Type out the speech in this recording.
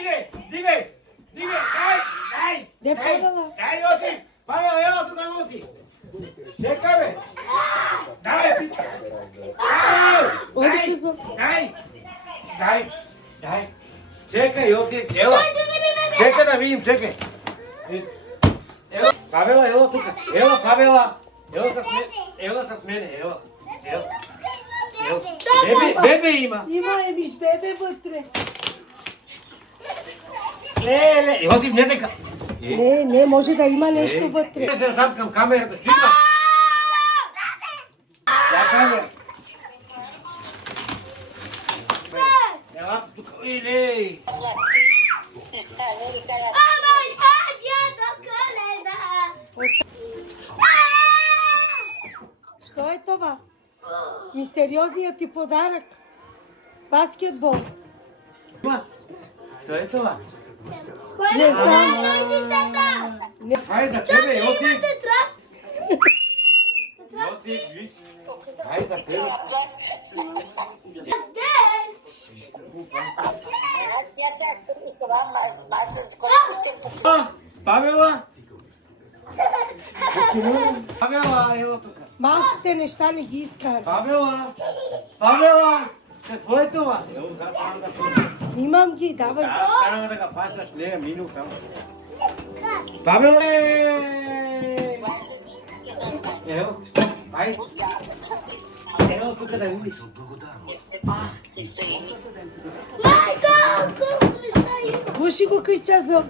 Дигай! Дай! Де Павела? Дай, Йосиф! Павел, ела тук носи! Чекай, бе! Дай! Оди казвам. Дай! Чекай, Йосиф, ела! Чекай да видим, чекай! Ела, Павела, ела тук! Ела, Павела! Ела с мене, ела! Бебе има! Има емиш бебе вътре. Леле, Йосиф, не така! Не, може да има нещо вътре. Не се там към камерата, щита! Чакай, бе! Ела тук, илей! Що е това? Мистериозният ти подарък. Баскетбол. Що е това? Не знам. Ай, за тебе, Йосиф! Йосиф, виж! Ай, за тебе! Павела! Павела, ела тук! Малките неща не ги изкарвай. Павела! Какво е това? Ево, да, трябва да Имам ги, давай. трябва да го фащаш, не е минал там. Павела! Ево, ай! Ево тук да видиш. Слушай го крича за...